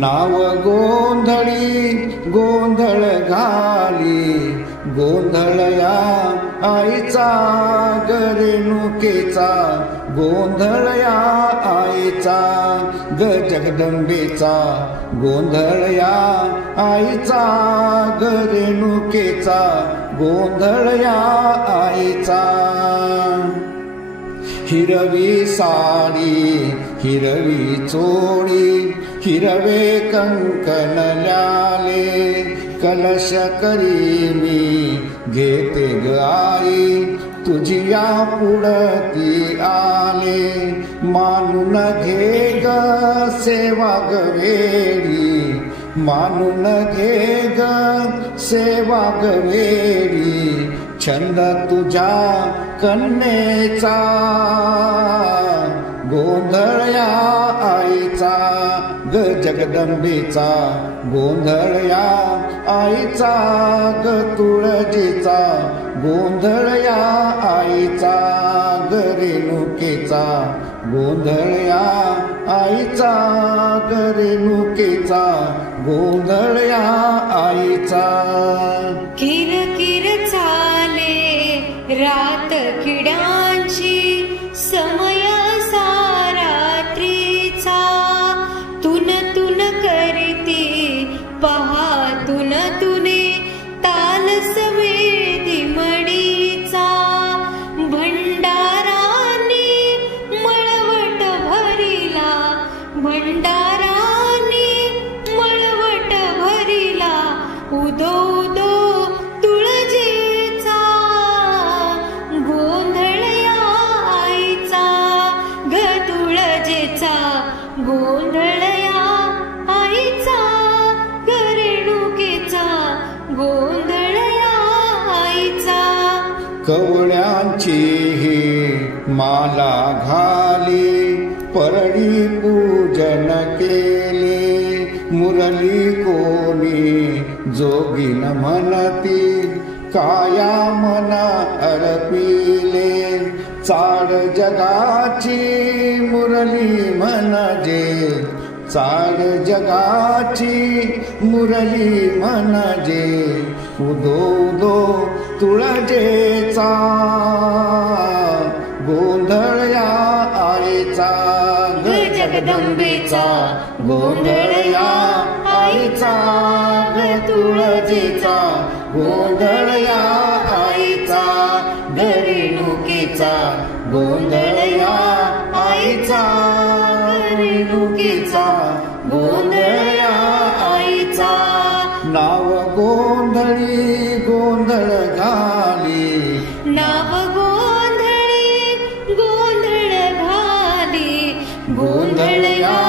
नाव गोंधळी गोंधळ घाली, गोंधळ या आईचा रेणुकेचा, गोंधळ या आईचा जगदंबेचा, गोंधळ या आईचा रेणुकेचा, गोंधळ या आईचा. हिरवी साडी हिरवी चोळी, हिरवे कंकण ल्याले, कलश करी मी घेते ग आई, तुझी या पुढती आले. मानून घे ग सेवा ग वेडी, मानून घे ग सेवा ग वेडी, छंद तुझ्या कन्येचा, गोंधळ या आईचा जगदंबेचा, गोंधळ या आईचा तुळजीचा, गोंधळ या आईचा रेणुकेचा, गोंधळ या आईचा रेणुकेचा, गोंधळ या आईचा. किर किर चाले रात किड्यांची, समय सारात्रीचा, तुन तुन करती पहा तुन तुने ताल सवेदी मडीचा. भंडारानी मळवट भरिला, भंडारानी मळवट भरिला, उदो उदो तुळजेचा, गोंधळ या आईचा तुळजेचा, गोंधळ या आईचा रेणुकेचा, गोंधळ या आईचा. कवळ्यांची ही माला घाली, परडी पूजन केले, मुरली कोणी जोगीन म्हणती, काया मन अर्पिले. चाड जगाची मुरली म्हणजे, चाड जगाची मुरली म्हणजे, उदो उदो तुळजेचा, गोंधळ या आईचा जगदंबेचा, गोंधळ या आईचा तुळजेचा, गोंधळ या आईचा रेणुकेचा, गोंधळ या आईचा रेणुकेचा, गोंधळ या आईचा. नाव गोंधळी गोंधळ घाली, नाव गोंधळी गोंधळ घाली, गोंधळ या